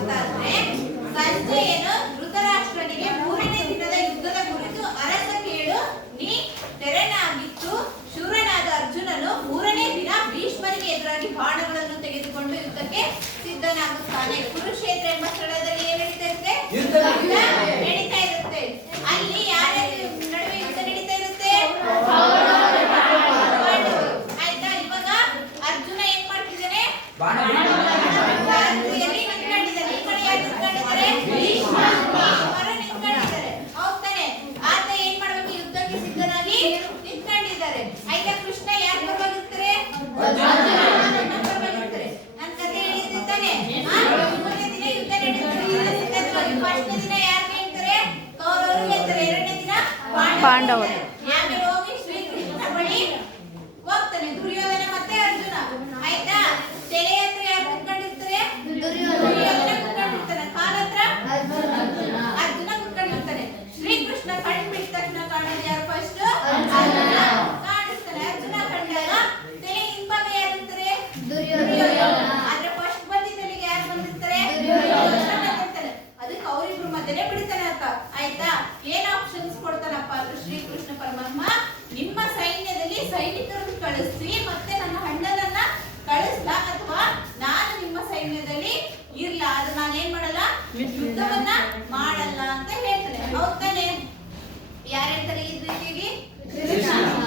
ಗೊತ್ತಾದ್ರೆ ಸಂಜಯನು ಧೃತರಾಷ್ಟ್ರನಿಗೆ ಮೂರನೇ ದಿನದ ಯುದ್ಧದ ಕುರಿತು ಅರಸ ಕೇಳು ನೀ ತೆರನಾಗಿತ್ತು. ಶೂರನಾದ ಅರ್ಜುನನು ಮೂರನೇ ದಿನ ಭೀಷ್ಮರಿಗೆ ಎದುರಾಗಿ ಬಾಣಗಳನ್ನು ತೆಗೆದುಕೊಂಡು ಯುದ್ಧಕ್ಕೆ ಸಿದ್ಧನಾಗುತ್ತಾನೆ. ಕುರುಕ್ಷೇತ್ರ ಎಂಬ ಸ್ಥಳದಲ್ಲಿ ಏನ್ ನಡೀತಾ ಇರುತ್ತೆ? ನಡೀತಾ ಇರುತ್ತೆ. ಅಲ್ಲಿ ಯಾರ ನಡುವೆ ಯುದ್ಧ ನಡೀತಾ ಇರುತ್ತೆ? ಆಯ್ತಾ? ಇವಾಗ ಅರ್ಜುನ ಏನ್ ಮಾಡ್ತಿದ್ದಾನೆ? ಆಯ್ತಾ? ಕೃಷ್ಣ ಯಾರ ಪರವಾಗಿರ್ತಾರೆ? ನನ್ನ ಕಥೆ ಹೇಳಿರ್ತಾನೆ. ಮೂರನೇ ದಿನ ಯುದ್ಧ ನಡೀತಾರೆ. ಫಸ್ಟ್ನೇ ದಿನ ಯಾರು ಹೇಳ್ತಾರೆ? ಕೌರವರು ಹೇಳ್ತಾರೆ. ಎರಡನೇ ದಿನ ಪಾಂಡವರು. ಆಮೇಲೆ ಹೋಗಿ ಶ್ರೀಕೃಷ್ಣ ಬಳಿ ಹೋಗ್ತಾನೆ ದುರ್ಯೋಧನ ಮತ್ತೆ ಅರ್ಜುನ. ಆಯ್ತಾ? ತಲೆ ಹತ್ರ ಯಾರು ಕುತ್ಕೊಂಡಿರ್ತಾರೆ? ದುರ್ಯೋಧನ ಕುತ್ಕೊಂಡಿರ್ತಾನೆ. ಕಾಲ ಹತ್ರ ಅರ್ಜುನ ಕುತ್ಕೊಂಡಿರ್ತಾನೆ. ಶ್ರೀಕೃಷ್ಣ ಕಣ್ ಬಿಟ್ಟ ತಕ್ಷಣ ಕಾಣೋದು ಯಾರು? ಫಸ್ಟ್ ಅರ್ಜುನ ಕಾಣಿಸ್ತಾನೆ. ಅರ್ಜುನ ಕಂಡಾಗ ತಲೆ ಹಿಂಭಾಗ ಯಾರಿರ್ತಾರೆ? ದುರ್ಯೋಧನ. ಆದ್ರೆ ಫಸ್ಟ್ ಬಂದಿದ್ದಲ್ಲಿಗೆ ಯಾರು ಬಂದಿರ್ತಾರೆ? ದುರ್ಯೋಧನ ಬಂದಿರ್ತಾನೆ. ಅದಕ್ಕೆ ಅವರಿಬ್ರು ಮಧ್ಯೆ ಬಿಡ್ತಾನೆ ಅಂತ. ಆಯ್ತಾ? ಏನ್ ಆಪ್ಷನ್ಸ್ ಕೊಡ್ತಾನಪ್ಪ ಅಂದ್ರೆ ಶ್ರೀಕೃಷ್ಣ ಪರಮಾತ್ಮ, ನಿಮ್ಮ ಸೈನ್ಯದಲ್ಲಿ ಸೈನಿಕರನ್ನು ಕಳಿಸಿ ಮತ್ತೆ ನನ್ನ ಅಣ್ಣನನ್ನ ಕಳಿಸ್ಲಾ ಅಥವಾ ನಾನು ನಿಮ್ಮ ಸೈನ್ಯದಲ್ಲಿ ಇರ್ಲ, ಆದ್ರೆ ನಾನೇನ್ ಮಾಡಲ್ಲ, ಯುದ್ಧವನ್ನ ಮಾಡಲ್ಲ ಅಂತ ಹೇಳ್ತಾನೆ. ಹೌದಾನೆ? ಯಾರು ಹೇಳ್ತಾರೆ ಈ ರೀತಿಯಾಗಿ?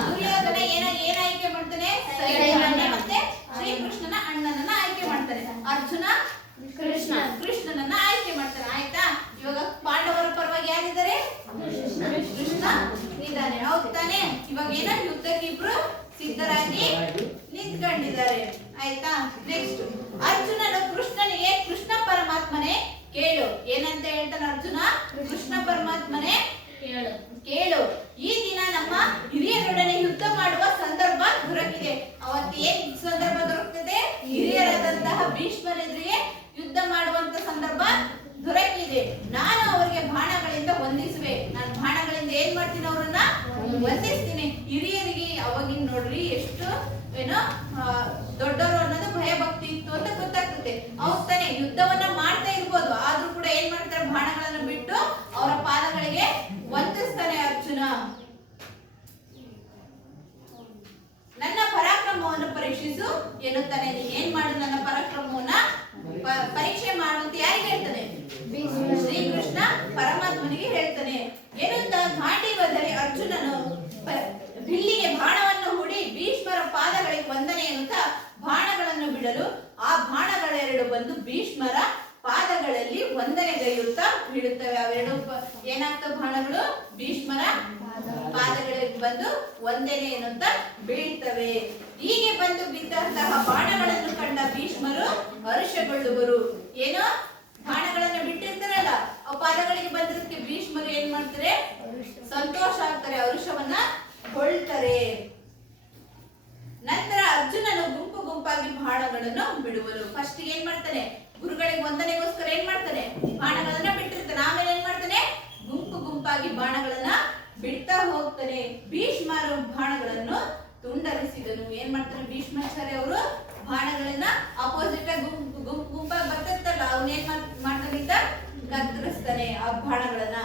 ದುರ್ಯೋಧನ ಏನ್ ಆಯ್ಕೆ ಮಾಡ್ತಾನೆ? ಸೈನ್ಯವನ್ನ ಮತ್ತೆ ಶ್ರೀಕೃಷ್ಣನ ಅಣ್ಣನನ್ನ ಆಯ್ಕೆ ಮಾಡ್ತಾನೆ. ಅರ್ಜುನ ಕೃಷ್ಣನನ್ನ ಆಯ್ಕೆ ಮಾಡ್ತಾನೆ. ಆಯ್ತಾ? ಇವಾಗ ಪಾಂಡವರ ಪರವಾಗಿ ಯಾರಿದ್ದಾರೆ? ಕೃಷ್ಣ ಇದ್ದಾನೆ. ಹೌದಾನೆ? ಇವಾಗ ಏನ ಯುದ್ಧಕ್ಕೆ ಇಬ್ರು ಸಿದ್ಧರಾಗಿ ನಿಂತ್ಕೊಂಡಿದ್ದಾರೆ. ಆಯ್ತಾ? ನೆಕ್ಸ್ಟ್ ಅರ್ಜುನನು ಕೃಷ್ಣನಿಗೆ, ಕೃಷ್ಣ ಪರಮಾತ್ಮನೇ ಕೇಳು. ಏನಂತ ಹೇಳ್ತಾನೆ ಅರ್ಜುನ? ಕೃಷ್ಣ ಪರಮಾತ್ಮನೇ ಕೇಳು, ಈ ದಿನ ನಮ್ಮ ಹಿರಿಯರೊಡನೆ ಯುದ್ಧ ಮಾಡುವ ಸಂದರ್ಭ ದೊರಕಿದೆ. ಅವತ್ತು ಏನ್ ಸಂದರ್ಭ ದೊರಕುತ್ತದೆ? ಹಿರಿಯರಾದಂತಹ ಭೀಷ್ಮರೆದುರಿಗೆ ಯುದ್ಧ ಮಾಡುವಂತ ಸಂದರ್ಭ ದೊರಕಿದೆ. ನಾನು ಅವರಿಗೆ ಬಾಣಗಳಿಂದ ವಂದಿಸುವೆ. ನಾನು ಬಾಣಗಳಿಂದ ಏನ್ ಮಾಡ್ತೀನಿ? ಅವರನ್ನ ವಂದಿಸ್ತೀನಿ. ಹಿರಿಯರಿಗೆ ಅವಾಗಿನ ನೋಡ್ರಿ ಎಷ್ಟು ಏನೋ ದೊಡ್ಡವರು ಅನ್ನೋದು ಭಯ ಭಕ್ತಿ ಇತ್ತು ಅಂತ ಗೊತ್ತಾಗ್ತದೆ. ಹೌದಾನೆ? ಯುದ್ಧವನ್ನ ಮಾಡ್ತಾ ಇರ್ಬೋದು, ಆದ್ರೂ ಕೂಡ ಏನ್ ಮಾಡ್ತಾರೆ? ಬಾಣಗಳನ್ನು ಬಿಟ್ಟು ಅವರ ಪಾದಗಳಿಗೆ ವಂದಿಸ್ತಾನೆ ಅರ್ಜುನ. ನನ್ನ ಪರಾಕ್ರಮವನ್ನು ಪರೀಕ್ಷಿಸು ಎನ್ನುತ್ತಾನೆ. ಏನ್ ಮಾಡು? ನನ್ನ ಪರಾಕ್ರಮವನ್ನ ಪರೀಕ್ಷೆ ಮಾಡುವಂತ ಯಾರಿಗೆ ಹೇಳ್ತಾನೆ? ಶ್ರೀಕೃಷ್ಣ ಪರಮಾತ್ಮನಿಗೆ ಹೇಳ್ತಾನೆ. ಎನ್ನುತ್ತಾ ಗಾಂಡೀವದಲ್ಲಿ ಅರ್ಜುನನು ಬಿಲ್ಲಿಗೆ ಬಾಣವನ್ನು ಹೂಡಿ ಭೀಷ್ಮರ ಪಾದಗಳಿಗೆ ವಂದನೆ ಎನ್ನುತ್ತಾ ಬಾಣಗಳನ್ನು ಬಿಡಲು ಆ ಬಾಣಗಳೆರಡು ಬಂದು ಭೀಷ್ಮರ ಪಾದಗಳಲ್ಲಿ ವಂದನೆಗೈಯುತ್ತಾ ಬಿಡುತ್ತವೆ. ಅವೆರಡು ಏನಾಗ್ತವೆ? ಬಾಣಗಳು ಭೀಷ್ಮರ ಪಾದಗಳಿಗೆ ಬಂದು ವಂದನೆ ಎನ್ನುತ್ತಾ ಬೀಳ್ತವೆ. ಹೀಗೆ ಬಂದು ಬಿದ್ದಂತಹ ಬಾಣಗಳನ್ನು ಕಂಡ ಭೀಷ್ಮರು ಹರ್ಷಗೊಳ್ಳುವರು. ಏನೋ ಬಾಣಗಳನ್ನ ಬಿಟ್ಟಿರ್ತಾರಲ್ಲ, ಆ ಪಾದಗಳಿಗೆ ಬಂದಿದ್ದಕ್ಕೆ ಭೀಷ್ಮರು ಏನ್ ಮಾಡ್ತಾರೆ? ಸಂತೋಷ ಆಗ್ತಾರೆ, ಹರ್ಷವನ್ನ ಹೊಳ್ತಾರೆ. ನಂತರ ಅರ್ಜುನನು ಗುಂಪು ಗುಂಪಾಗಿ ಬಾಣಗಳನ್ನು ಬಿಡುವರು. ಫಸ್ಟ್ ಏನ್ ಮಾಡ್ತಾನೆ? ಗುರುಗಳಿಗೆ ವಂದನೆಗೋಸ್ಕರ ಏನ್ ಮಾಡ್ತಾನೆ? ಬಾಣಗಳನ್ನ ಬಿಟ್ಟಿರ್ತಾನೆ. ಆಮೇಲೆ ಏನ್ ಮಾಡ್ತಾನೆ? ಗುಂಪು ಗುಂಪಾಗಿ ಬಾಣಗಳನ್ನ ಬಿಡ್ತಾ ಹೋಗ್ತಾನೆ. ಭೀಷ್ಮರು ಬಾಣಗಳನ್ನು ತುಂಡರಿಸಿದನು. ಏನ್ ಮಾಡ್ತಾನೆ ಭೀಷ್ಮಾಚಾರ್ಯ ಅವರು? ಬಾಣಗಳನ್ನ ಅಪೋಸಿಟ್ ಗುಂಪಾಗಿ ಬರ್ತಿರ್ತಲ್ಲ, ಅವನೇನ್ ಮಾಡ್ತಾನೆ? ಕತ್ತರಿಸ್ತಾನೆ ಆ ಬಾಣಗಳನ್ನ.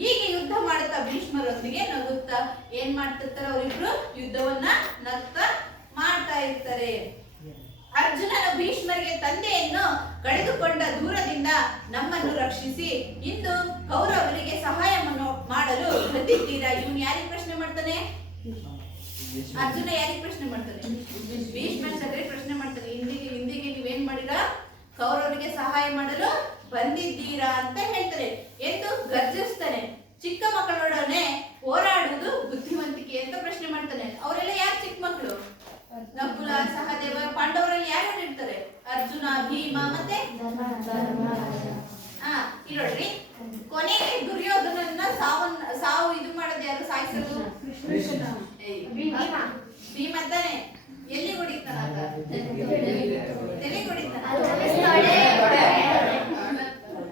ಹೀಗೆ ಯುದ್ಧ ಮಾಡುತ್ತಾ ಭೀಷ್ಮರೊಂದಿಗೆ ನಗುತ್ತಾ ಏನ್ ಮಾಡ್ತಿರ್ತಾರೆ? ಅವರಿಬ್ರು ಯುದ್ಧವನ್ನ ನಗ್ತಾ ಮಾಡ್ತಾ ಇರ್ತಾರೆ. ಅರ್ಜುನನು ಭೀಷ್ಮರಿಗೆ, ತಂದೆಯನ್ನು ಕಳೆದುಕೊಂಡ ದೂರದಿಂದ ನಮ್ಮನ್ನು ರಕ್ಷಿಸಿ ಇಂದು ಕೌರವರಿಗೆ ಸಹಾಯ ಮಾಡಲು ಬಂದಿದ್ದೀರಾ? ಇವನು ಯಾರಿಗೆ ಪ್ರಶ್ನೆ ಮಾಡ್ತಾನೆ? ಅರ್ಜುನ ಯಾರಿಗೆ ಪ್ರಶ್ನೆ ಮಾಡ್ತಾನೆ? ಭೀಷ್ಮಾಚಾರ್ಯ ಪ್ರಶ್ನೆ ಮಾಡ್ತಾನೆ. ಹಿಂದಿಗೆ ನೀವೇನ್ ಮಾಡಿರಾ? ಕೌರವರಿಗೆ ಸಹಾಯ ಮಾಡಲು ಬಂದಿದ್ದೀರಾ ಅಂತ ಹೇಳ್ತಾರೆ ಎಂದು ಗರ್ಜಿಸ್ತಾನೆ. ಚಿಕ್ಕ ಮಕ್ಕಳೊಡನೆ ಹೋರಾಡುವುದು ಬುದ್ಧಿವಂತಿಕೆ ಅಂತ ಪ್ರಶ್ನೆ ಮಾಡ್ತಾನೆ. ಅವರೆಲ್ಲ ಯಾರು ಚಿಕ್ಕ ಮಕ್ಕಳು? ನಕುಲ, ಸಹದೇವ, ಪಾಂಡವರಲ್ಲಿ ಯಾರು ಇರ್ತಾರೆ? ಅರ್ಜುನ, ಭೀಮ ಮತ್ತೆ ಇಲ್ಲೋಡ್ರಿ, ಕೊನೆಗೆ ದುರ್ಯೋಧನನ್ನ ಸಾವು ಇದು ಮಾಡೋದು ಯಾರು? ಸಾಯಿಸಲು ಭೀಮ ತಾನೆ. ಎಲ್ಲಿ ಹೊಡಿತಾನ? ತಲೆ ಹೊಡಿತಾನ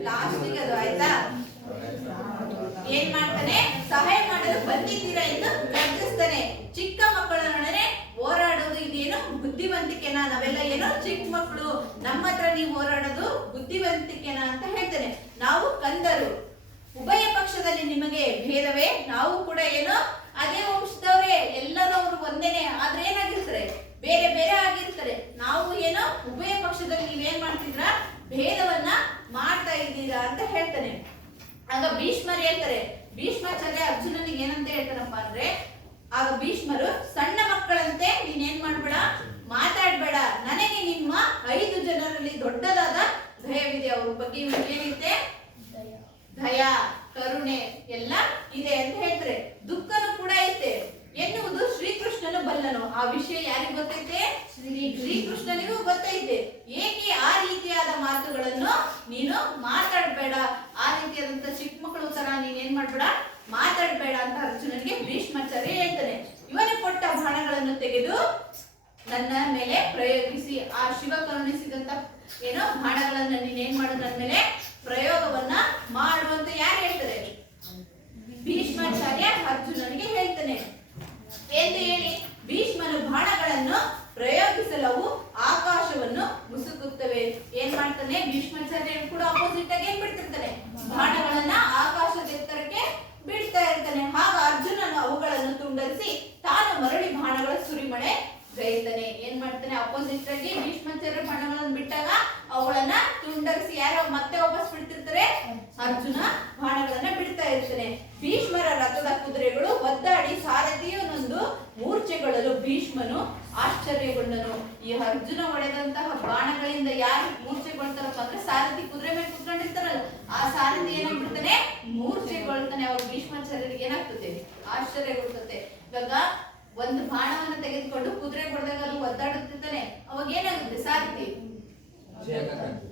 ಲಾಸ್ಟಿಗೆ. ಅದು ಆಯ್ತಾ? ಏನ್ ಮಾಡ್ತಾನೆ? ಸಹಾಯ ಮಾಡಲು ಬಂದಿದ್ದೀರಾ ಎಂದು ಗರ್ಜಿಸ್ತಾನೆ. ಚಿಕ್ಕ ಮಕ್ಕಳೊಡನೆ ಹೋರಾಡೋದು ಇದೇನು ಬುದ್ಧಿವಂತಿಕೆನಾ? ನಾವೆಲ್ಲ ಏನೋ ಚಿಕ್ಕ ಮಕ್ಕಳು, ನಮ್ಮ ಹತ್ರ ನೀವು ಹೋರಾಡೋದು ಬುದ್ಧಿವಂತಿಕೆನಾ ವಂಶದಲ್ಲಿ ನಿಮಗೆ ಭೇದವೇ? ನಾವು ಕೂಡ ಏನೋ ಅದೇ ವಂಶದವರೇ, ಎಲ್ಲರೂ ಅವರು ಒಂದೇನೆ, ಆದ್ರೆ ಏನಾಗಿರ್ತಾರೆ ಬೇರೆ ಬೇರೆ ಆಗಿರ್ತಾರೆ. ನಾವು ಏನೋ ಉಭಯ ಪಕ್ಷದಲ್ಲಿ ನೀವೇನ್ ಮಾಡ್ತಿದ್ರ ಭೇದವನ್ನ ಮಾಡ್ತಾ ಇದ್ದೀರಾ ಅಂತ ಹೇಳ್ತಾನೆ. ಆಗ ಭೀಷ್ಮರು ಹೇಳ್ತಾರೆ, ಭೀಷ್ಮಾಚಾರ್ಯ ಅರ್ಜುನನಿಗೆ ಏನಂತ ಹೇಳ್ತಾರಪ್ಪ ಅಂದ್ರೆ, ಆಗ ಭೀಷ್ಮರು ಸಣ್ಣ ಮಕ್ಕಳಂತೆ ನೀನೇನ್ ಮಾಡ್ಬೇಡ, ಮಾತಾಡ್ಬೇಡ, ನನಗೆ ನಿಮ್ಮ 5 ಜನರಲ್ಲಿ ದೊಡ್ಡದಾದ ಭಯವಿದೆ. ಅವ್ರ ಬಗ್ಗೆ ಏನಿದೆ, ದಯ, ಕರುಣೆ ಎಲ್ಲ ಇದೆ ಅಂತ ಹೇಳ್ತಾರೆ. ದುಃಖನು ಕೂಡ ಐತೆ ಎನ್ನುವುದು ಶ್ರೀಕೃಷ್ಣನು ಬಲ್ಲನು. ಆ ವಿಷಯ ಯಾರಿಗೂ ಗೊತ್ತೈತೆ? ಶ್ರೀಕೃಷ್ಣನಿಗೂ ಗೊತ್ತೈತೆ. ಏಕೆ ಆ ರೀತಿಯಾದ ಮಾತುಗಳನ್ನು ನೀನು ಮಾತಾಡ್ಬೇಡ, ಆ ರೀತಿಯಾದಂತ ಚಿಕ್ಕ ಮಕ್ಕಳು ತರ ನೀನೇನ್ ಮಾಡ್ಬೇಡ, ಮಾತಾಡ್ಬೇಡ ಅಂತ ಅರ್ಜುನನಿಗೆ ಭೀಷ್ಮಾಚಾರ್ಯ ಹೇಳ್ತಾನೆ. ಇವನೇ ಕೊಟ್ಟ ಬಾಣಗಳನ್ನು ತೆಗೆದು ನನ್ನ ಮೇಲೆ ಪ್ರಯೋಗಿಸಿ, ಆ ಶಿವ ಕರುಣಿಸಿದಂತ ಏನೋ ಬಾಣಗಳನ್ನ ನೀನೇನ್ ಮಾಡು, ನನ್ನ ಮೇಲೆ ಪ್ರಯೋಗವನ್ನ ಮಾಡು ಅಂತ ಯಾರು ಹೇಳ್ತಾರೆ? ಭೀಷ್ಮಾಚಾರ್ಯ ಅರ್ಜುನನಿಗೆ ಹೇಳ್ತಾನೆ. ಎಂದು ಹೇಳಿ ಭೀಷ್ಮನು ಬಾಣಗಳನ್ನು ಪ್ರಯೋಗಿಸಲವು ಆಕಾಶವನ್ನು ಮುಸುಕುತ್ತವೆ. ಏನ್ ಮಾಡ್ತಾನೆ ಭೀಷ್ಮಾಚಾರ್ಯ ಕೂಡ ಅಪೋಸಿಟ್ ಆಗಿ ಏನ್ ಬಿಡ್ತಿರ್ತಾನೆ, ಬಾಣಗಳನ್ನ ಆಕಾಶದ ಎತ್ತರಕ್ಕೆ ಬಿಡ್ತಾ ಇರ್ತಾನೆ. ಆಗ ಅರ್ಜುನನು ಅವುಗಳನ್ನು ತುಂಡರಿಸಿ ತಾನು ಮರಳಿ ಬಾಣಗಳ ಸುರಿಮಳೆ ಗೈತಾನೆ. ಏನ್ ಮಾಡ್ತಾನೆ, ಅಪೋಸಿಟ್ ಆಗಿ ಭೀಷ್ಮಾಚಾರ್ಯ ಬಾಣಗಳನ್ನು ಬಿಟ್ಟಾಗ ಅವುಗಳನ್ನ ತುಂಡರಿಸಿ ಯಾರೋ ಮತ್ತೆ ವಾಪಸ್ ಬಿಡ್ತಿರ್ತಾರೆ, ಅರ್ಜುನ ಬಾಣಗಳನ್ನ ಬಿಡ್ತಾ ಇರ್ತಾನೆ. ಭೀಷ್ಮರ ರಥದ ಕುದುರೆಗಳು ಒದ್ದಾಡಿ ಸಾರಥಿಯು ನೊಂದು ಮೂರ್ಛೆಗೊಳ್ಳಲು ಭೀಷ್ಮನು ಆಶ್ಚರ್ಯಗೊಂಡನು. ಈ ಅರ್ಜುನ ಹೊಡೆದಂತಹ ಬಾಣಗಳಿಂದ ಯಾರು ಮೂರ್ಛೆಗೊಳ್ತಾರಪ್ಪ ಅಂದ್ರೆ ಸಾರಥಿ ಕುದುರೆ ಮೇಲೆ ಕುತ್ಕೊಂಡಿರ್ತಾರಲ್ಲ, ಆ ಸಾರಥಿ ಏನಾಗ್ಬಿಡ್ತಾನೆ, ಮೂರ್ಛೆಗೊಳ್ತಾನೆ. ಅವ್ರ ಭೀಷ್ಮಾಚಾರ್ಯರಿಗೆ ಏನಾಗ್ತದೆ, ಆಶ್ಚರ್ಯಗೊಳ್ತದೆ. ಇವಾಗ ಒಂದು ಬಾಣವನ್ನ ತೆಗೆದುಕೊಂಡು ಕುದುರೆ ಹೊಡೆದಾಗ ಅದು ಒದ್ದಾಡುತ್ತಿರ್ತಾನೆ, ಅವಾಗ ಏನಾಗುತ್ತೆ, ಸಾರಥಿ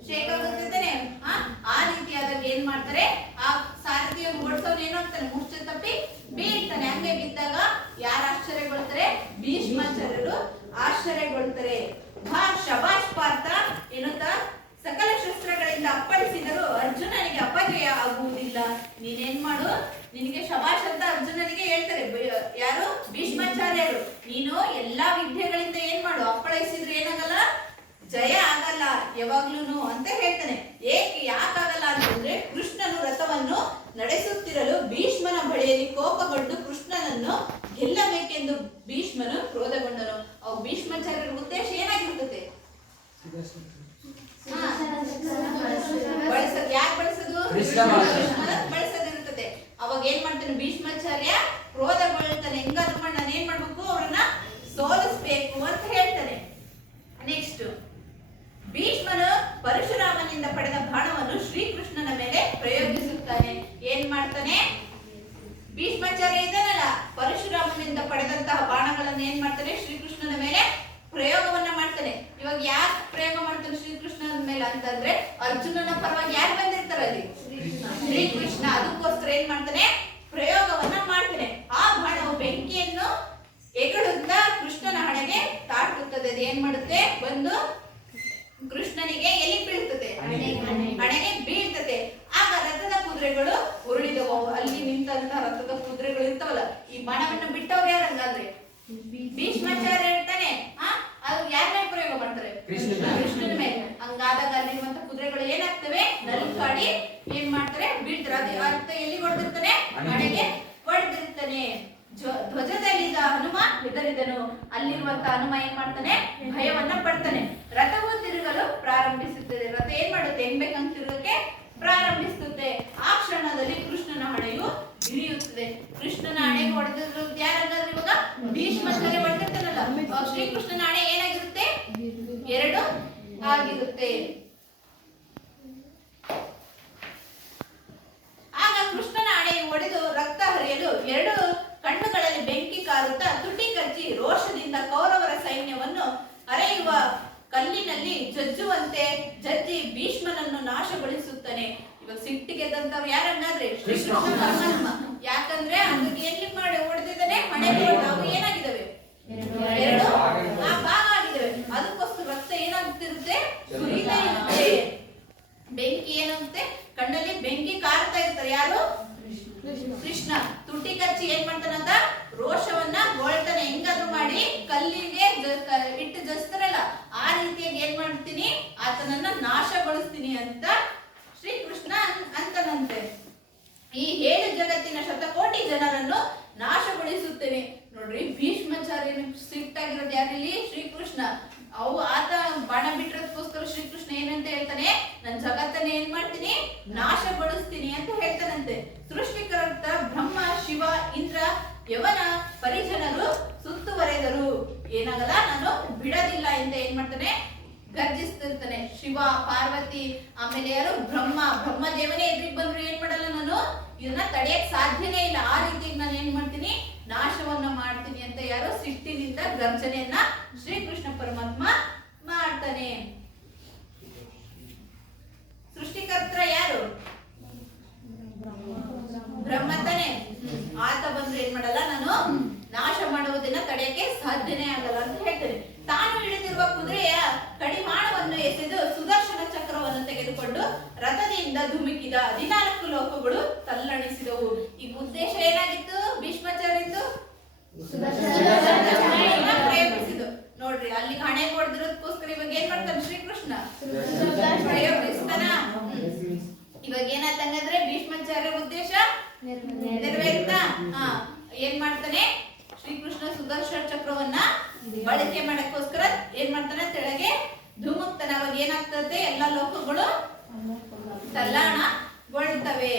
ಶೇಕ್ ಆಗುತ್ತಿರ್ತಾನೆ. ಆ ರೀತಿಯಾದಾಗ ಏನ್ ಮಾಡ್ತಾರೆ, ಆ ಸಾರಥಿಯನ್ನು ಓಡಿಸೋನು ಏನಾಗ್ತಾನೆ, ಮೂರ್ಛೆ ತಪ್ಪಿ ಬೀಳ್ತಾನೆ. ಹಂಗೆ ಬಿದ್ದಾಗ ಯಾರು ಆಶ್ಚರ್ಯಗೊಳ್ತಾರೆ, ಭೀಷ್ಮಾಚಾರ್ಯರು ಆಶ್ಚರ್ಯಗೊಳ್ತಾರೆ. ಶಬಾಷ್ ಪಾರ್ಥ ಎನ್ನುತ್ತಾ ಸಕಲ ಶಸ್ತ್ರಗಳಿಂದ ಅಪ್ಪಳಿಸಿದರು ಅರ್ಜುನನಿಗೆ ಅಪಜಯ ಆಗುವುದಿಲ್ಲ. ನೀನೇನ್ ಮಾಡು, ನಿನಗೆ ಶಬಾಷ್ ಅಂತ ಅರ್ಜುನನಿಗೆ ಹೇಳ್ತಾರೆ ಯಾರು, ಭೀಷ್ಮಾಚಾರ್ಯರು. ನೀನು ಎಲ್ಲಾ ವಿದ್ಯೆಗಳಿಂದ ಏನ್ ಮಾಡು, ಅಪ್ಪಳಿಸಿದ್ರೆ ಏನಾಗಲ್ಲ, ಜಯ ಆಗಲ್ಲ ಯಾವಾಗ್ಲೂನು ಅಂತ ಹೇಳ್ತಾನೆ. ಯಾಕಾಗಲ್ಲ ಅಂತಂದ್ರೆ, ಕೃಷ್ಣನು ರಥವನ್ನು ನಡೆಸುತ್ತಿರಲು ಭೀಷ್ಮನ ಬಳಿಯಲ್ಲಿ ಕೋಪಗೊಂಡು ಕೃಷ್ಣನನ್ನು ಗೆಲ್ಲಬೇಕೆಂದು ಭೀಷ್ಮನು ಕ್ರೋಧಗೊಂಡನು. ಅವ್ ಭೀಷ್ಮಾಚಾರ್ಯರ ಉದ್ದೇಶ ಏನಾಗಿರ್ತದೆ, ಬಳಸೋದು, ಯಾಕೆ ಬಳಸೋದು, ಬಳಸೋದಿರ್ತದೆ. ಅವಾಗ ಏನ್ ಮಾಡ್ತಾನೆ ಭೀಷ್ಮಾಚಾರ್ಯ, ಕ್ರೋಧಗೊಳ್ತಾನೆ. ಹೆಂಗಾದ್ರೂ ಮಾಡಿ ನಾನು ಏನ್ ಮಾಡ್ಬೇಕು, ಅವ್ರನ್ನ ಸೋಲಿಸ್ಬೇಕು ಅಂತ ಹೇಳ್ತಾನೆ. ನೆಕ್ಸ್ಟ್, ಭೀಷ್ಮನು ಪರಶುರಾಮನಿಂದ ಪಡೆದ ಬಾಣವನ್ನು ಶ್ರೀಕೃಷ್ಣನ ಮೇಲೆ ಪ್ರಯೋಗಿಸುತ್ತಾನೆ. ಏನ್ ಮಾಡ್ತಾನೆ, ಭೀಷ್ಮಾಚಾರ್ಯ ಇದ್ದಾನಲ್ಲ, ಪರಶುರಾಮನಿಂದ ಪಡೆದಂತಹ ಬಾಣಗಳನ್ನು ಏನ್ ಮಾಡ್ತಾನೆ, ಶ್ರೀಕೃಷ್ಣನ ಮೇಲೆ ಪ್ರಯೋಗವನ್ನ ಮಾಡ್ತಾನೆ. ಇವಾಗ ಯಾಕೆ ಪ್ರಯೋಗ ಮಾಡ್ತಾನೆ ಶ್ರೀಕೃಷ್ಣನ ಮೇಲೆ ಅಂತಂದ್ರೆ, ಅರ್ಜುನನ ಪರವಾಗಿ ಯಾರು ಬಂದಿರ್ತಾರ ಅಲ್ಲಿ, ಶ್ರೀಕೃಷ್ಣ. ಅದಕ್ಕೋಸ್ಕರ ಏನ್ ಮಾಡ್ತಾನೆ, ಪ್ರಯೋಗವನ್ನ ಮಾಡ್ತಾನೆ. ಆ ಬಾಣವು ಬೆಂಕಿಯನ್ನು ಎಗಳುತ್ತಾ ಕೃಷ್ಣನ ಹಣೆಗೆ ತಾಟುತ್ತದೆ. ಅದು ಏನ್ ಮಾಡುತ್ತೆ, ಬಂದು ಕೃಷ್ಣನಿಗೆ ಎಲ್ಲಿ ಬೀಳ್ತದೆ, ಹಣೆಗೆ ಬೀಳ್ತದೆ. ಆಗ ರಥದ ಕುದುರೆಗಳು ಉರುಳಿದವು. ಅಲ್ಲಿ ನಿಂತಹ ರಥದ ಕುದುರೆಗಳು ಇರ್ತಾವಲ್ಲ, ಈ ಬಾಣವನ್ನು ಬಿಟ್ಟವ್ರು ಯಾರಂಗಾದ್ರೆ ಭೀಷ್ಮಾಚಾರ್ಯ ಇರ್ತಾನೆ. ಅದು ಯಾರ ಮೇಲೆ ಪ್ರಯೋಗ ಮಾಡ್ತಾರೆ, ಕೃಷ್ಣನ ಮೇಲೆ. ಹಂಗಾದಾಗ ಅಲ್ಲಿರುವಂತ ಕುದುರೆಗಳು ಏನಾಗ್ತವೆ, ನಲ್ಕಾಡಿ ಏನ್ ಮಾಡ್ತಾರೆ, ಬೀಳ್ತಾರೆ. ಅದು ಅರ್ಥ ಎಲ್ಲಿ ಹೊಡೆದಿರ್ತಾನೆ, ಹಣೆಗೆ ಹೊಡೆದಿರ್ತಾನೆ. ಧ್ವಜದಲ್ಲಿದ್ದ ಹನುಮ ಹೆದರಿದನು. ಅಲ್ಲಿರುವಂತ ಹನುಮ ಏನ್ ಮಾಡ್ತಾನೆ, ಭಯವನ್ನ ಪಡ್ತಾನೆ. ರಥವು ತಿರುಗಲು ಪ್ರಾರಂಭಿಸುತ್ತದೆ. ರಥ ಏನ್ ಮಾಡುತ್ತೆ, ಹೆಂಗ್ ಬೇಕಂತ ತಿರುಗಕ್ಕೆ ಪ್ರಾರಂಭಿಸುತ್ತೆ. ಆ ಕ್ಷಣದಲ್ಲಿ ಕೃಷ್ಣನ ಹಣೆಯು ಇಳಿಯುತ್ತದೆ. ಕೃಷ್ಣನ ಹಣೆಗೆ ಹೊಡೆದಿರೋದು ಯಾರಾದ್ರೂ ಇವಾಗ ಭೀಷ್ಮಾಚಾರ್ಯ ಹೊಡೆದಿರ್ತಾನಲ್ಲ, ಶ್ರೀಕೃಷ್ಣನ ಹಣೆ ಏನಾಗಿರುತ್ತೆ, 2 ಆಗಿರುತ್ತೆ. ಆಗ ಕೃಷ್ಣನ ಹಣೆಯು ಒಡೆದು ರಕ್ತ ಹರಿಯಲು 2 ಕಣ್ಣುಗಳಲ್ಲಿ ಬೆಂಕಿ ಕಾರುತ್ತಾ ತುಟಿ ಕಚ್ಚಿ ರೋಷದಿಂದ ಕೌರವರ ಸೈನ್ಯವನ್ನು ಅರೆಯುವ ಕಲ್ಲಿನಲ್ಲಿ ಜಜ್ಜುವಂತೆ ಜಜ್ಜಿ ಭೀಷ್ಮನನ್ನು ನಾಶಗೊಳಿಸುತ್ತಾನೆ. ಇವಾಗ ಸಿಟ್ಟಿಗೆದ್ದಂತವ್ರು ಯಾರಂಗಾದ್ರೆ ಶ್ರೀಕೃಷ್ಣ ಪರಮಾತ್ಮ. ಯಾಕಂದ್ರೆ ಅದಕ್ಕೆ ಎಲ್ಲಿ ಮಾಡಿ ಹೊಡೆದಿದ್ದಾನೆ, ಹಣೆಗೆ ಅವು ಏನಾಗಿದ್ದಾವೆ, 2 ಭಾಗ ಆಗಿದ್ದಾವೆ. ಅದಕ್ಕೋಸ್ಕರ ರಕ್ತ ಏನಾಗ್ತಿರುತ್ತೆ, ಸುರಿತಾ ಇರುತ್ತೆ. ಬೆಂಕಿ ಏನಾಗುತ್ತೆ, ಕಣ್ಣಲ್ಲಿ ಬೆಂಕಿ ಕಾರ್ತಾ ಇರ್ತಾರೆ. ಯಾರು, ಕೃಷ್ಣ. ತುಟಿ ಕಚ್ಚಿ ಏನ್ ಮಾಡ್ತಾನಂತ, ರೋಷವನ್ನ ಗೋಳ್ತಾನೆ. ಹೆಂಗಾದ್ರೂ ಮಾಡಿ ಕಲ್ಲಿಗೆ ಇಟ್ಟು ಜಸ್ತಾರಲ್ಲ, ಆ ರೀತಿಯಾಗಿ ಏನ್ ಮಾಡ್ತೀನಿ, ಆತನನ್ನ ನಾಶಗೊಳಿಸ್ತೀನಿ ಅಂತ ಶ್ರೀಕೃಷ್ಣ ಅಂತನಂತೆ. ಈ 7 ಜಗತ್ತಿನ ಶತಕೋಟಿ ಜನರನ್ನು ನಾಶಗೊಳಿಸುತ್ತೇನೆ. ನೋಡ್ರಿ, ಭೀಷ್ಮಾಚಾರ್ಯನ ಸ್ಟ್ರಿಕ್ಟ್ ಆಗಿರೋದು ಯಾರಲ್ಲಿ? ಶ್ರೀಕೃಷ್ಣ. ಆತ ಬಾಣ ಬಿಟ್ಟಿರೋದಕ್ಕೋಸ್ಕರ ಶ್ರೀಕೃಷ್ಣ ಏನಂತ ಹೇಳ್ತಾನೆ? ನಾನು ಜಗತ್ತನ್ನ ಏನ್ ಮಾಡ್ತೀನಿ? ನಾಶಗೊಳಿಸ್ತೀನಿ ಅಂತ ಹೇಳ್ತಾನಂತೆ. ಸೃಷ್ಟಿಕರ್ತ ಬ್ರಹ್ಮ, ಶಿವ, ಇಂದ್ರ, ಯವನ ಪರಿಜನರು ಸುತ್ತುವರೆದರು. ಏನಾಗಲ್ಲ, ನಾನು ಬಿಡೋದಿಲ್ಲ ಅಂತ ಏನ್ ಮಾಡ್ತಾನೆ? ಗರ್ಜಿಸ್ತಿರ್ತಾನೆ. ಶಿವ, ಪಾರ್ವತಿ, ಆಮೇಲೆ ಯಾರು? ಬ್ರಹ್ಮದೇವನೇ ಎದುರಿಗೆ ಬಂದ್ರು ಏನ್ ಮಾಡಲ್ಲ, ನಾನು ಇದನ್ನ ತಡೆಯಕ್ ಸಾಧ್ಯನೇ ಇಲ್ಲ. ಆ ರೀತಿ ನಾನು ಏನ್ ಮಾಡ್ತೀನಿ? ನಾಶವನ್ನ ಮಾಡ್ತೀನಿ ಅಂತ ಯಾರು? ಸಿಟ್ಟಿನಿಂದ ಗರ್ಜನೆಯನ್ನ ಶ್ರೀಕೃಷ್ಣ ಪರಮಾತ್ಮ ಮಾಡ್ತಾನೆ. ಸೃಷ್ಟಿಕರ್ತ ಯಾರು? ಬ್ರಹ್ಮ ತಾನೆ. ಆತ ಬಂದ್ರೆ ಏನ್ ಮಾಡಲ್ಲ, ನಾನು ನಾಶ ಮಾಡುವುದನ್ನ ತಡೆಯಕ್ಕೆ ಸಾಧ್ಯನೇ ಆಗಲ್ಲ ಅಂತ ಹೇಳ್ತೇನೆ. ತಾನು ಹಿಡಿದಿರುವ ಕುದುರೆಯ ಕಡಿವಾಣವನ್ನು ಎಸೆದು ಸುದರ್ಶನ ಚಕ್ರವನ್ನು ತೆಗೆದುಕೊಂಡು ರಥದಿಂದ ಧುಮುಕಿದ 14 ಲೋಕಗಳು ತಲ್ಲಣಿಸಿದವು. ಈ ಉದ್ದೇಶ ಏನಾಗಿತ್ತು ಭೀಷ್ಮಾಚಾರ್ಯದ್ದು? ಪ್ರಯೋಗಿಸಿದ್ದು. ನೋಡ್ರಿ, ಅಲ್ಲಿ ಹಣೆ ಕೊಡದಿರೋದಕ್ಕೋಸ್ಕರ ಇವಾಗ ಏನ್ ಮಾಡ್ತಾನೆ ಶ್ರೀಕೃಷ್ಣ? ಪ್ರಯೋಗಿಸ್ತಾನ. ಇವಾಗ ಏನಾಯ್ತಂಗಂದ್ರೆ ಭೀಷ್ಮಾಚಾರ್ಯ ಉದ್ದೇಶ ನೆರವೇರ್ತಾ ಏನ್ ಮಾಡ್ತಾನೆ? ಶ್ರೀಕೃಷ್ಣ ಸುದರ್ಶನ ಚಕ್ರವನ್ನ ಬಳಕೆ ಮಾಡಕ್ಕೋಸ್ಕರ ಏನ್ ಮಾಡ್ತಾನೆ? ತೆಳಗೆ ಧುಮುಕ್ತಾನೆ. ಅವಾಗ ಏನಾಗ್ತದೆ? ಎಲ್ಲಾ ಲೋಕಗಳು ತಲ್ಲಣಗೊಳ್ತವೆ.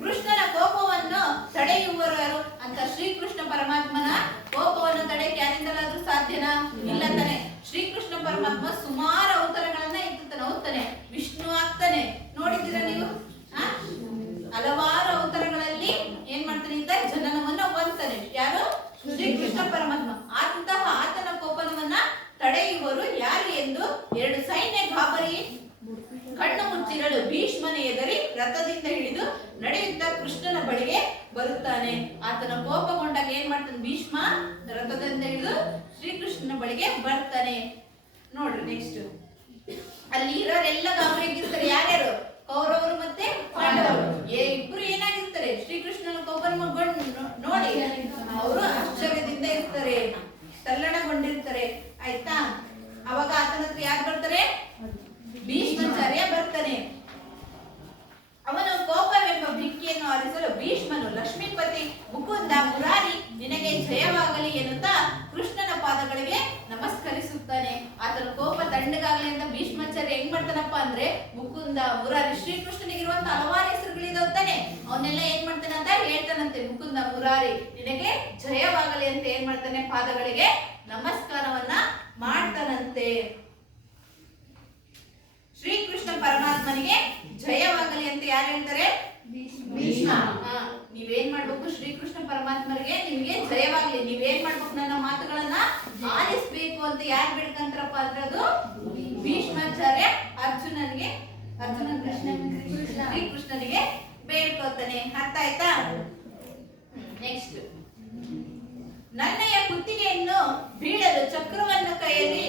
ಕೃಷ್ಣನ ಕೋಪವನ್ನು ತಡೆಯುವರು ಅಂತ ಶ್ರೀಕೃಷ್ಣ ಪರಮಾತ್ಮನ ಕೋಪವನ್ನು ತಡೆಯಕ್ಕೆ ಯಾರಿಂದಲಾದ್ರೂ ಸಾಧ್ಯನಾ? ಇಲ್ಲ ತಾನೆ. ಶ್ರೀಕೃಷ್ಣ ಪರಮಾತ್ಮ ಸುಮಾರು ಅವತಾರಗಳನ್ನ ಎತ್ತುತ್ತಾನೆ. ಹೋಗ್ತಾನೆ, ವಿಷ್ಣು ಆಗ್ತಾನೆ. ನೋಡಿದ್ದೀರಾ ನೀವು? ಹಲವಾರು ಅವತಾರಗಳಲ್ಲಿ ಏನ್ ಮಾಡ್ತಾನೆ? ಅಂತ ಜನನವನ್ನ ಹೊಂದ್ತಾನೆ. ಯಾರು? ಶ್ರೀಕೃಷ್ಣ ಪರಮಾತ್ಮ. ಆತನ ಕೋಪನವನ್ನ ತಡೆಯುವರು ಯಾರು ಎಂದು 2 ಸೈನ್ಯ ಗಾಬರಿ ಕಣ್ಣು ಮುಚ್ಚಿರಲು ಭೀಷ್ಮನ ಎದುರಿ ರಥದಿಂದ ಹಿಡಿದು ನಡೆಯುತ್ತಾ ಕೃಷ್ಣನ ಬಳಿಗೆ ಬರುತ್ತಾನೆ. ಆತನ ಕೋಪಗೊಂಡಾಗ ಏನ್ ಮಾಡ್ತಾನೆ? ಭೀಷ್ಮ ರಥದಿಂದ ಹಿಡಿದು ಶ್ರೀಕೃಷ್ಣನ ಬಳಿಗೆ ಬರ್ತಾನೆ. ನೋಡ್ರಿ ನೆಕ್ಸ್ಟ್, ಅಲ್ಲಿ ಇರೋರೆಲ್ಲ ಗಾಬರಿಯಾಗಿರ್ತಾರೆ. ಯಾರ್ಯಾರು? ಕೌರವರು ಮತ್ತೆ ಪಾಂಡವರು. ಇಬ್ರು ಏನಾಗಿರ್ತಾರೆ? ಶ್ರೀಕೃಷ್ಣನ ಕೋಪನ ನೋಡಿ ಅವರು ಆಶ್ಚರ್ಯದಿಂದ ಇರ್ತಾರೆ, ತಲ್ಲಣಗೊಂಡಿರ್ತಾರೆ. ಆಯ್ತಾ? ಅವಾಗ ಆತನ ಹತ್ರ ಯಾರು ಬರ್ತಾರೆ? ಭೀಷ್ಮಾಚಾರ್ಯ ಬರ್ತಾನೆ. ಅವನು ಕೋಪವೆಂಬ ಬೆಂಕಿಯನ್ನು ಆರಿಸಲು ಭೀಷ್ಮನು ಲಕ್ಷ್ಮೀಪತಿ ಮುಕುಂದ ಮುರಾರಿ ನಿನಗೆ ಜಯವಾಗಲಿ ಎನ್ನುತ್ತಾ ಕೃಷ್ಣನ ಪಾದಗಳಿಗೆ ನಮಸ್ಕರಿಸುತ್ತಾನೆ. ಆತನ ಕೋಪ ತಣ್ಣಗಾಗಲಿ ಅಂತ ಭೀಷ್ಮಾಚಾರ್ಯ ಹೆಂಗ್ ಮಾಡ್ತಾನಪ್ಪ ಅಂದ್ರೆ ಮುಕುಂದ ಮುರಾರಿ, ಶ್ರೀಕೃಷ್ಣನಿಗಿರುವಂತ ಹಲವಾರು ಹೆಸರುಗಳಿದಾವ್ ತಾನೆ, ಅವನ್ನೆಲ್ಲ ಏನ್ ಮಾಡ್ತಾನೆ ಅಂತ ಹೇಳ್ತಾನಂತೆ. ಮುಕುಂದ ಮುರಾರಿ ನಿನಗೆ ಜಯವಾಗಲಿ ಅಂತ ಏನ್ ಮಾಡ್ತಾನೆ? ಪಾದಗಳಿಗೆ ನಮಸ್ಕಾರವನ್ನ ಮಾಡ್ತಾನಂತೆ. ಶ್ರೀಕೃಷ್ಣ ಪರಮಾತ್ಮನಿಗೆ ಜಯವಾಗಲಿ ಅಂತ ಯಾರು ಹೇಳ್ತಾರೆ? ಭೀಷ್ಮ. ನೀವೇನ್ ಮಾಡ್ಬೇಕು? ಶ್ರೀಕೃಷ್ಣ ಪರಮಾತ್ಮರಿಗೆ ನಿಮ್ಗೆ ಜಯವಾಗ್ಲಿ, ನೀವೇನ್ ಮಾಡ್ಬೇಕು? ನನ್ನ ಮಾತುಗಳನ್ನ ಆಲಿಸ್ಬೇಕು ಅಂತ ಯಾರು ಬೇಡ್ಕಂತಾರಪ್ಪ ಅಂದ್ರೆ ಅದು ಭೀಷ್ಮಾಚಾರ್ಯ ಶ್ರೀಕೃಷ್ಣನಿಗೆ ಬೇಡ್ಕೋತಾನೆ. ಅರ್ಥ ಆಯ್ತಾ? ನೆಕ್ಸ್ಟ್, ನನ್ನಯ ಕುತ್ತಿಗೆಯನ್ನು ಬೀಳಲು ಚಕ್ರವನ್ನ ಕೈಯಲ್ಲಿ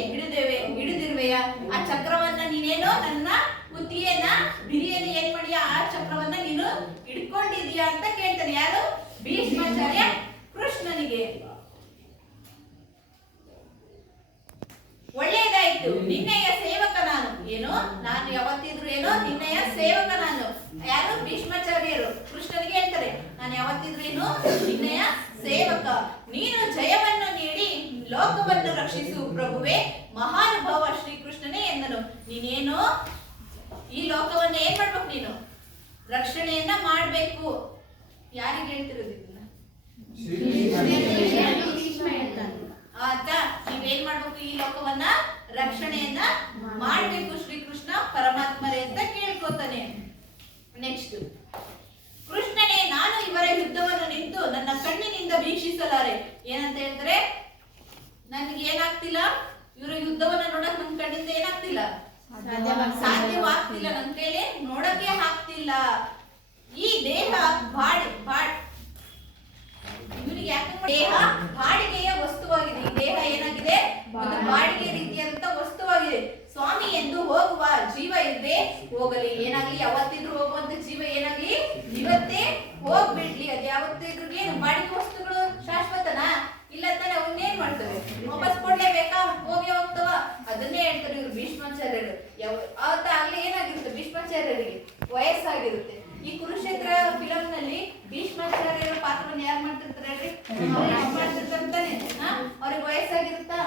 ಹಿಡಿದಿರುವೆಯ? ಆ ಚಕ್ರವನ್ನ ನೀನೇನೋ ನನ್ನ ಕುತ್ತಿಗೆಯನ್ನ ಬಿರಿಯಲ್ಲಿ ಏನ್ ಮಾಡಿಯಾ? ಆ ಚಕ್ರವನ್ನ ನೀನು ಹಿಡ್ಕೊಂಡಿದೀಯಾ ಅಂತ ಕೇಳ್ತಾನೆ. ಯಾರು? ಭೀಷ್ಮಾಚಾರ್ಯ ಕೃಷ್ಣನಿಗೆ. ಒಳ್ಳೆಯದಾಯ್ತು, ನಿನ್ನಯ ಸೇವಕ ನಾನು. ಏನು? ನಾನು ಯಾವತ್ತಿದ್ರು ಏನೋ ನಿನ್ನಯ ಸೇವಕ ನಾನು. ಯಾರು? ಭೀಷ್ಮಾಚಾರ್ಯರು ಕೃಷ್ಣನಿಗೆ ಹೇಳ್ತಾರೆ, ನಾನು ಯಾವತ್ತಿದ್ರು ಏನು ನಿನ್ನಯ ಸೇವಕ. ನೀನು ಜಯವನ್ನು ನೀಡಿ ಲೋಕವನ್ನು ರಕ್ಷಿಸು ಪ್ರಭುವೆ, ಮಹಾನುಭಾವ ಶ್ರೀಕೃಷ್ಣನೇ ಎಂದನು. ನೀನೇನು ಈ ಲೋಕವನ್ನ ಏನ್ ಮಾಡ್ಬೇಕು? ನೀನು ರಕ್ಷಣೆಯನ್ನ ಮಾಡ್ಬೇಕು. ಯಾರಿಗೆ ಹೇಳ್ತಿರೋದು ಇದನ್ನ? ಆಯ್ತಾ? ನೀವೇನ್ ಮಾಡ್ಬೇಕು? ಈ ಲೋಕವನ್ನ ರಕ್ಷಣೆಯನ್ನ ಮಾಡ್ಬೇಕು ಶ್ರೀಕೃಷ್ಣ ಪರಮಾತ್ಮರೇ ಅಂತ ಕೇಳ್ಕೊತಾನೆ. ನೆಕ್ಸ್ಟ್, ಕೃಷ್ಣನೇ, ನಾನು ಇವರ ಯುದ್ಧವನ್ನು ನಿಂತು ನನ್ನ ಕಣ್ಣಿನಿಂದ ವೀಕ್ಷಿಸಲಾರೆ. ಏನಂತ ಹೇಳ್ತಾರೆ? ನನ್ಗೆ ಏನಾಗ್ತಿಲ್ಲ, ಇವರ ಯುದ್ಧವನ್ನ ನೋಡಕ್ ನನ್ ಕಣ್ಣಿಂದ ಏನಾಗ್ತಿಲ್ಲ, ಸಾಧ್ಯವಾಗ್ತಿಲ್ಲ, ನನ್ ಕೈಲಿ ನೋಡಕ್ಕೆ ಆಗ್ತಿಲ್ಲ. ಈ ದೇಹ ಇವನಿಗೆ ಯಾಕೆ ದೇಹ ಬಾಡಿಗೆಯ ವಸ್ತುವಾಗಿದೆ. ಈ ದೇಹ ಏನಾಗಿದೆ? ಒಂದು ಬಾಡಿಗೆ ರೀತಿಯಾದಂತ ವಸ್ತುವಾಗಿದೆ. ಸ್ವಾಮಿ ಎಂದು ಹೋಗುವ ಜೀವ ಇದ್ದೇ ಹೋಗಲಿ. ಏನಾಗ್ಲಿ? ಯಾವತ್ತಿದ್ರು ಹೋಗುವಂತ ಜೀವ ಏನಾಗ್ಲಿ? ಇವತ್ತೇ ಹೋಗ್ಬಿಡ್ಲಿ. ಅದ್ ಯಾವತ್ತಿದ್ರು ಏನು ಬಾಡಿಗೆ ವಸ್ತುಗಳು ಶಾಶ್ವತನಾ? ಇಲ್ಲ ತಾನೆ. ಅವನ್ನೇನ್ ಮಾಡ್ತವೆ? ವಾಪಸ್ ಕೊಡ್ಲೇಬೇಕಾ? ಹೋಗಿ ಹೋಗ್ತವ? ಅದನ್ನೇ ಹೇಳ್ತಾರೆ ಇವ್ರು ಭೀಷ್ಮಾಚಾರ್ಯರು. ಆಗ್ಲೇ ಏನಾಗಿರುತ್ತೆ? ಭೀಷ್ಮಾಚಾರ್ಯರಿಗೆ ವಯಸ್ಸಾಗಿರುತ್ತೆ. ಈ ಕುರುಕ್ಷೇತ್ರ ಫಿಲಂ ನಲ್ಲಿ ಭೀಷ್ಮಾಚಾರ್ಯರ ಪಾತ್ರವನ್ನು ಯಾರು ಮಾಡ್ತಿರ್ತಾರೆ ಹೇಳ್ರಿ? ಮಾಡ್ತಿರ್ತಾರೆ ತಾನೆ? ಅವ್ರಿಗೆ ವಯಸ್ಸಾಗಿರುತ್ತಾ?